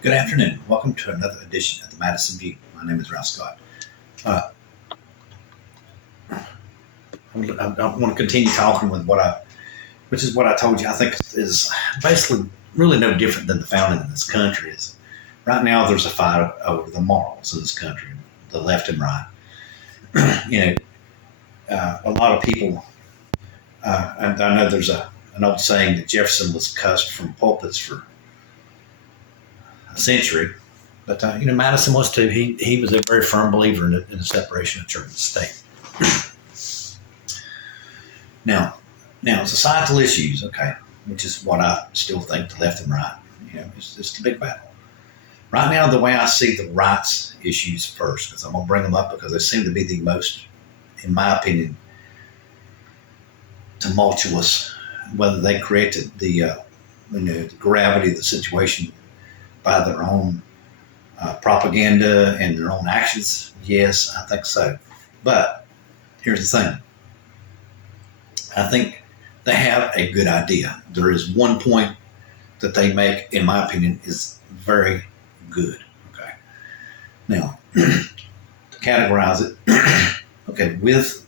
Good afternoon. Welcome to another edition of the Madison View. My name is Ralph Scott. Uh, I want to continue talking with which is what I told you. I think is basically really no different than the founding of this country is. Right now, there's a fight over the morals of this country, the left and right. A lot of people. And I know there's an old saying that Jefferson was cussed from pulpits for a century. But Madison was too. He was a very firm believer in the separation of church and state. Now, societal issues, okay, which is what I still think the left and right. It's the big battle. Right now, the way I see the rights issues first, because I'm gonna bring them up because they seem to be the most, in my opinion, tumultuous. Whether they created the gravity of the situation by their own propaganda and their own actions? Yes, I think so. But here's the thing. I think they have a good idea. There is one point that they make, in my opinion, is very good. Okay. Now, to categorize it, okay, with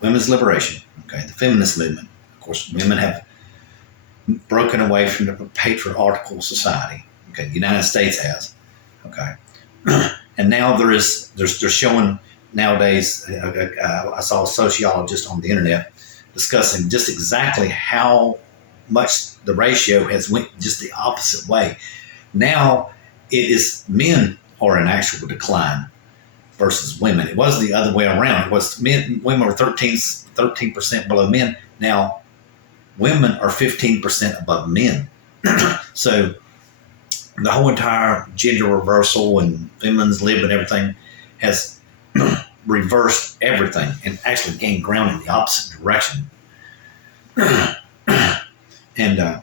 women's liberation, okay, the feminist movement. Of course, women have broken away from the patriarchal society. Okay, the United States has. Okay, and now they're showing nowadays. I saw a sociologist on the internet discussing just exactly how much the ratio has went just the opposite way. Now it is men are in actual decline versus women. It was the other way around. It was women were 13% below men. Now women are 15% above men. So the whole entire gender reversal and feminist lib and everything has reversed everything and actually gained ground in the opposite direction. And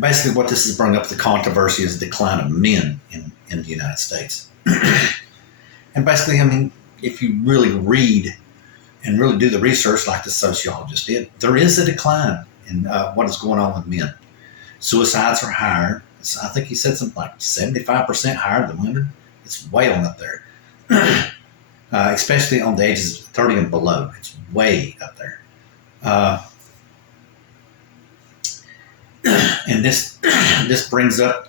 basically what this has brought up the controversy is the decline of men in the United States. And basically, I mean, if you really read and really do the research like the sociologist did, there is a decline in what is going on with men. Suicides are higher. I think he said something like 75% higher than women. It's way on up there. Especially on the ages of 30 and below. It's way up there. And this brings up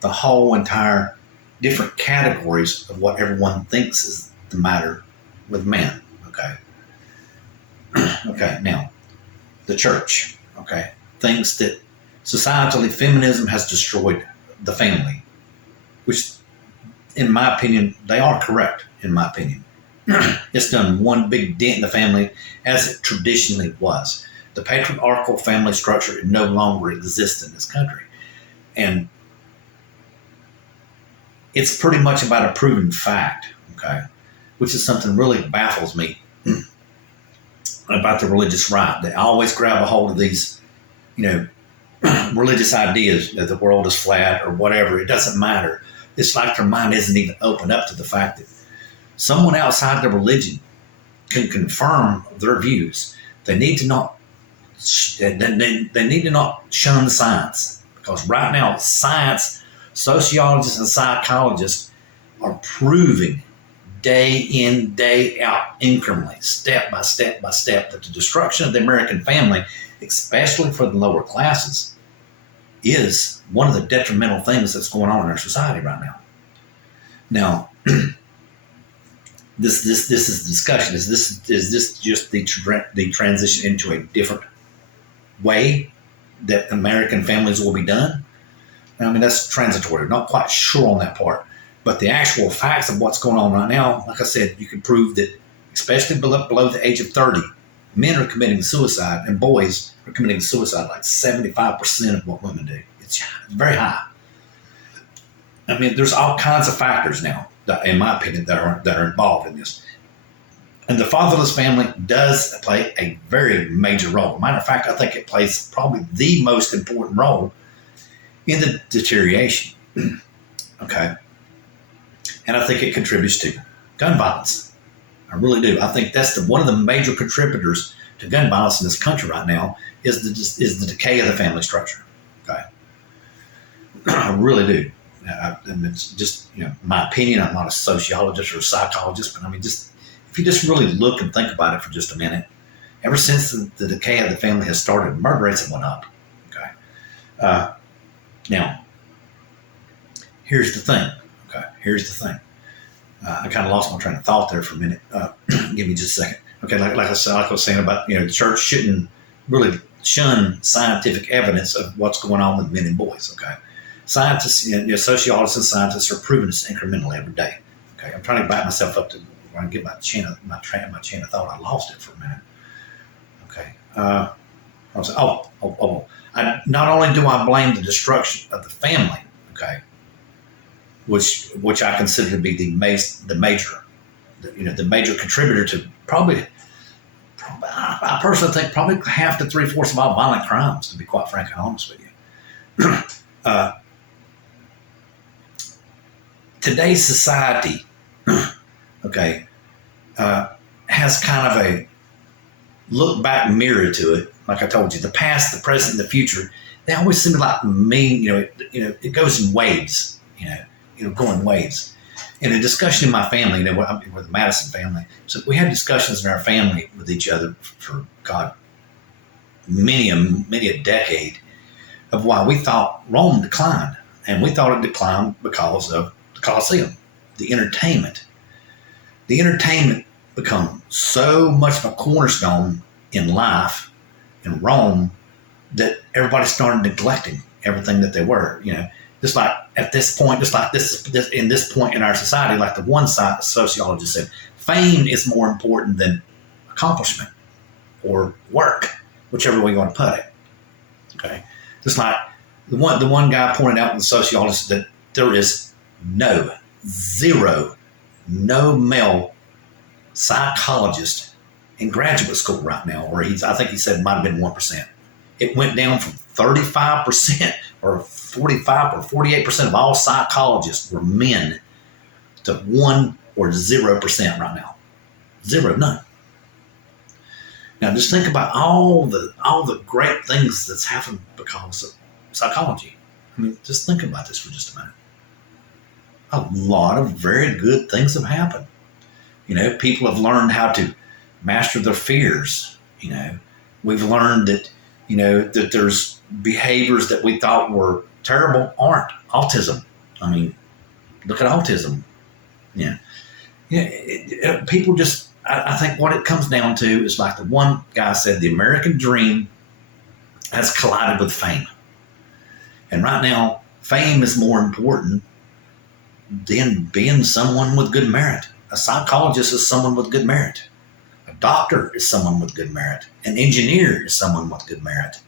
the whole entire different categories of what everyone thinks is the matter with men. Okay. Okay. Now, the church, okay, thinks that societally feminism has destroyed the family, which, in my opinion, they are correct. In my opinion, it's done one big dent in the family as it traditionally was. The patriarchal family structure no longer exists in this country, and it's pretty much about a proven fact, okay, which is something really baffles me about the religious right. They always grab a hold of these, religious ideas that the world is flat or whatever. It doesn't matter. It's like their mind isn't even open up to the fact that someone outside the religion can confirm their views. They need to not. They need to not shun science, because right now science, sociologists and psychologists are proving day in, day out, incrementally, step by step by step, that the destruction of the American family, especially for the lower classes, is one of the detrimental things that's going on in our society right now. Now, this is the discussion. Is this just the transition into a different way that American families will be done? I mean, that's transitory. Not quite sure on that part. But the actual facts of what's going on right now, like I said, you can prove that, especially below the age of 30, men are committing suicide and boys are committing suicide like 75% of what women do. It's very high. I mean, there's all kinds of factors now, in my opinion, that are involved in this. And the fatherless family does play a very major role. Matter of fact, I think it plays probably the most important role in the deterioration. Okay. And I think it contributes to gun violence. I really do. I think that's one of the major contributors to gun violence in this country right now is the decay of the family structure. Okay. I really do. And it's just, my opinion. I'm not a sociologist or a psychologist, but I mean, just if you just really look and think about it for just a minute, ever since the decay of the family has started, murder rates have went up. Okay. Now, here's the thing. Okay. Here's the thing. I kind of lost my train of thought there for a minute. Give me just a second. Okay. Like I said, like I was saying about, the church shouldn't really shun scientific evidence of what's going on with men and boys. Okay. Scientists, sociologists and scientists are proving this incrementally every day. Okay. I'm trying to back myself up to where I get my chain of thought. I lost it for a minute. Okay. I was not only do I blame the destruction of the family, okay, which I consider to be the major contributor to probably I personally think probably half to 3/4 of all violent crimes, to be quite frank and honest with you. Today's society, okay, has kind of a look back mirror to it. Like I told you, the past, the present, the future, they always seem like it goes in waves, going waves. In a discussion in my family, we're the Madison family, so we had discussions in our family with each other for many a decade of why we thought Rome declined, and we thought it declined because of the Colosseum, the entertainment. The entertainment become so much of a cornerstone in life in Rome that everybody started neglecting everything that they were. Just like at this point, just like this in this point in our society, like the one sociologist said, fame is more important than accomplishment or work, whichever way you want to put it. Okay, just like the one guy pointed out, the sociologist, that there is no male psychologist in graduate school right now, or I think he said it might have been 1%. It went down from 35% or 45 or 48% of all psychologists were men to 1 or 0% right now. None. Now just think about all the great things that's happened because of psychology. I mean, just think about this for just a minute. A lot of very good things have happened. People have learned how to master their fears. We've learned that, that there's behaviors that we thought were terrible aren't. Autism. I mean, look at autism. People just, I think what it comes down to is like the one guy said, the American dream has collided with fame. And right now, fame is more important than being someone with good merit. A psychologist is someone with good merit. A doctor is someone with good merit. An engineer is someone with good merit.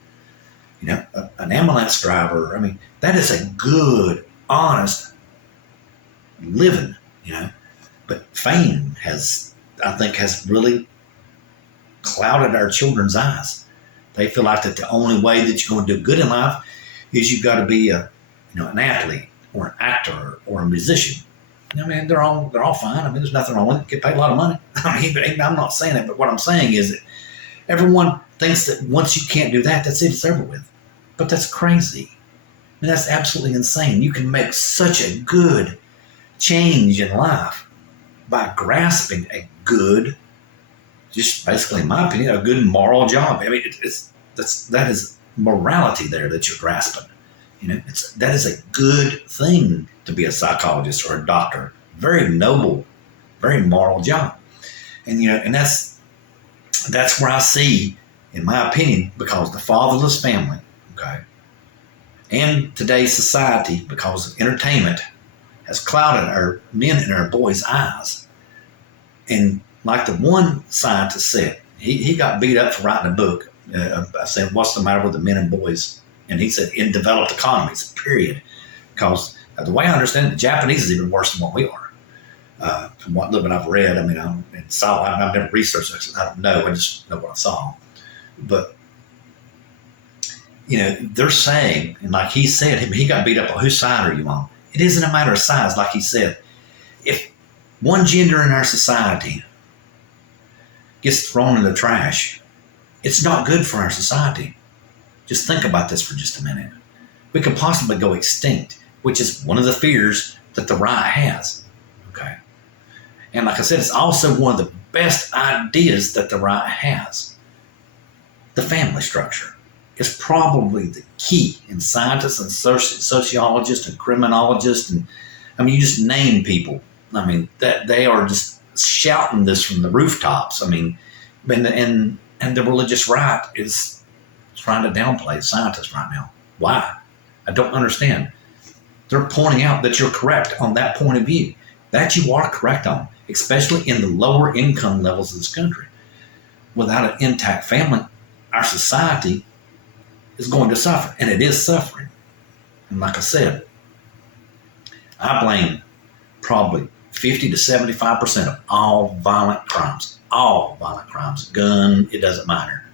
An ambulance driver. I mean, that is a good, honest living, But fame I think has really clouded our children's eyes. They feel like that the only way that you're going to do good in life is you've got to be an athlete or an actor or a musician. I mean, they're all fine. I mean, there's nothing wrong with it. Get paid a lot of money. I mean, I'm not saying that, but what I'm saying is that everyone thinks that once you can't do that, that's it. It's over with. But that's crazy. I mean, that's absolutely insane. You can make such a good change in life by grasping a good, just basically, in my opinion, a good moral job. I mean, that is morality there that you're grasping. That is a good thing to be a psychologist or a doctor. Very noble, very moral job. And and that's where I see, in my opinion, because the fatherless family, okay, and today's society, because of entertainment, has clouded our men and our boys' eyes. And like the one scientist said, he got beat up for writing a book. I said, what's the matter with the men and boys? And he said, in developed economies, period. Because the way I understand it, the Japanese is even worse than what we are. From what little bit I've read, I mean, I've never researched it. I don't know. I just know what I saw. But, they're saying, and like he said, he got beat up on whose side are you on? It isn't a matter of size, like he said. If one gender in our society gets thrown in the trash, it's not good for our society. Just think about this for just a minute. we could possibly go extinct, which is one of the fears that the right has. Okay. And like I said, it's also one of the best ideas that the right has. The family structure is probably the key in scientists and sociologists and criminologists. And I mean, you just name people. I mean, that they are just shouting this from the rooftops. I mean, and the religious right is trying to downplay scientists right now. Why? I don't understand. They're pointing out that you're correct on that point of view. That you are correct on, especially in the lower income levels of this country. Without an intact family, our society is going to suffer, and it is suffering. And like I said, I blame probably 50 to 75% of all violent crimes, gun, it doesn't matter,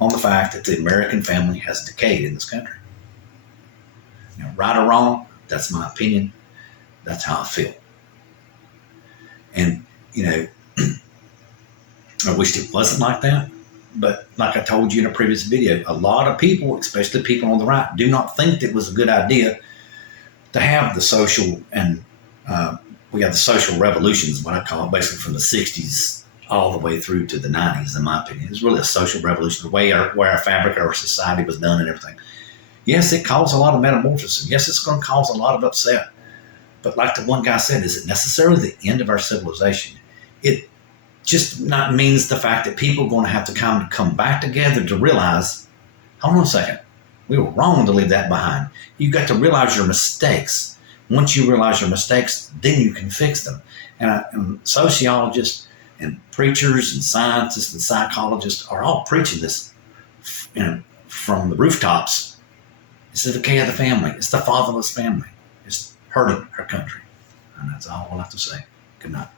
on the fact that the American family has decayed in this country. You know, right or wrong, that's my opinion. That's how I feel. And, you know, I wished it wasn't like that. But like I told you in a previous video, a lot of people, especially people on the right, do not think that it was a good idea to have the social and we have the social revolutions, what I call it, basically from the 60s all the way through to the 90s, in my opinion. It was really a social revolution, the way where our fabric of our society was done and everything. Yes, it caused a lot of metamorphosis. Yes, it's going to cause a lot of upset. But like the one guy said, is it necessarily the end of our civilization? It just not means the fact that people are going to have to come back together to realize, hold on a second, we were wrong to leave that behind. You got to realize your mistakes. Once you realize your mistakes, then you can fix them. And sociologists and preachers and scientists and psychologists are all preaching this, you know, from the rooftops. It's the decay of the family. It's the fatherless family. It's hurting our country. And that's all I'll have to say. Good night.